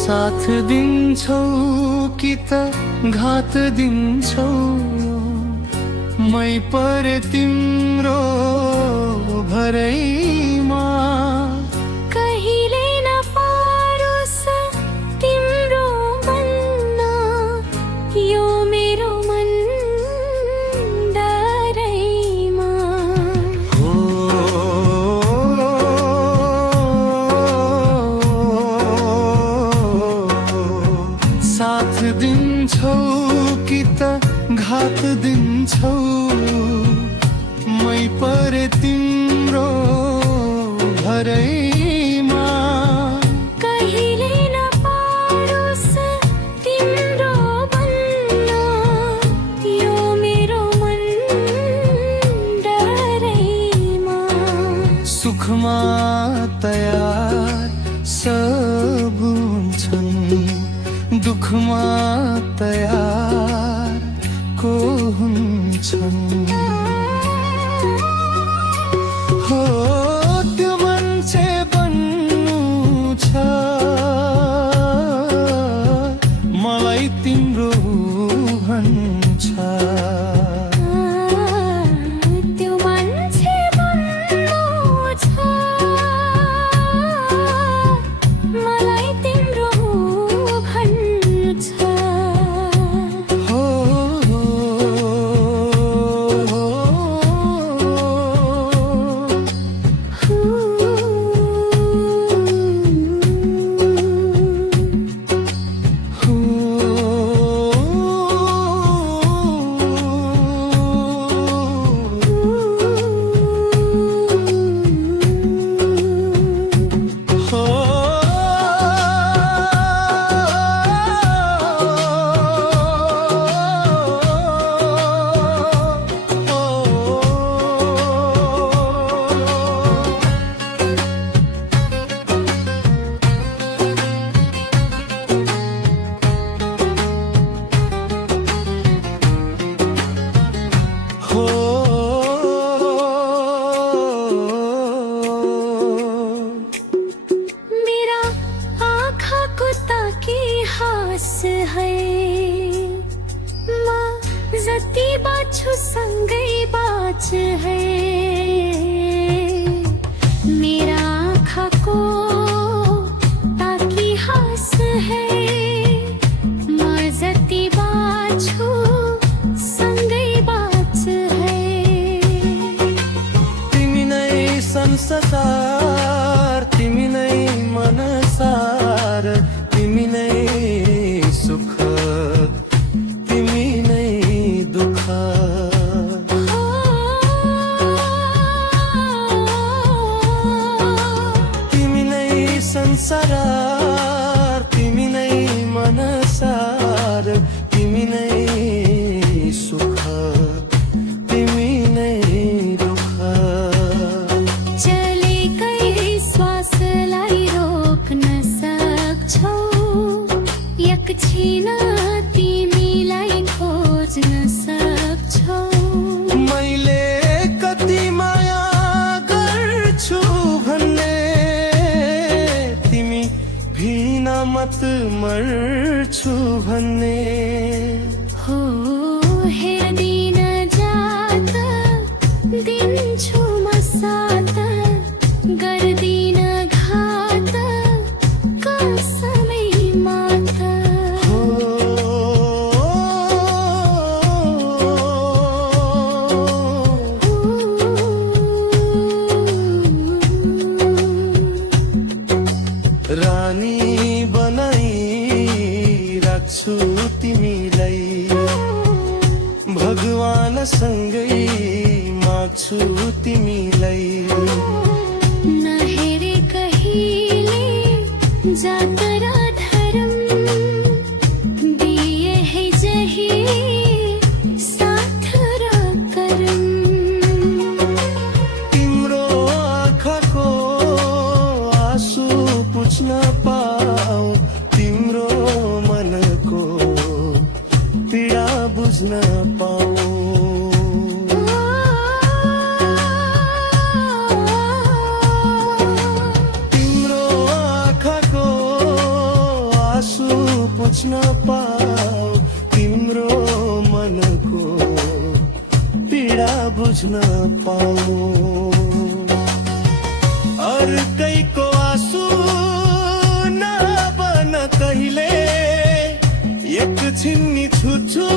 साथ दिन्छौ कि त घात दिन्छौ, मै परे तिम्रो भरैमा। कहिले नपारोस् तिम्रो बन्न यो मेरो मन डरैमा। हो साथ दिन्छौ कि त घात दिन्छौ, मै परे तिम्रो भरैमा। कहिले नपारोस् तिम्रो बन्न यो मेरो मन डरैमा। सुखमा तयार सब हुन्छन्, दुखमा तयार को हुन्छन्। हो त्यो मान्छे बन्नु छ मलाई तिम्रो भन्छ। त्यो मान्छे बन्नु छ मलाई तिम्रो भन्छ। हो मेरा आँखा को ताकि हास है, म जति बाछु सँगै बाच है। मेरा आँखा को ताकि हास है, म जति बाछु सँगै बाच है। तिमी नै संसार, तिमी नै मनसार, तिमी नै सुख, तिमी नै दुःख। तिमी नै संसार, तिमी नै मनसार, तिमी नै सुख, तिमी नै दुःख। चलेकै श्वासलाई रोक्न सक्छौ, एकछिन तिमीलाई खोज्न सक्छौ। मैले कति माया गर्छु भन्ने तिमी भिना मत मर्छु भन्ने। हो हेर्दिन जात दिन्छु म साथ, गर्दिन घात कसमै मात। हो रानी बनाई राख्छु तिमीलाई, भगवानसँगै माग्छु तिमीलाई। नहेरे कहिले जात र धर्म, दिए है जही साथ र कर्म। पाऊँ तिम्रो आँखाको आँसु पुछ्न पाऊ तिम्रो मनको पीडा बुझ्न पाऊ अर्कैको आँसु नबन कहिले एकछिन नि छुछु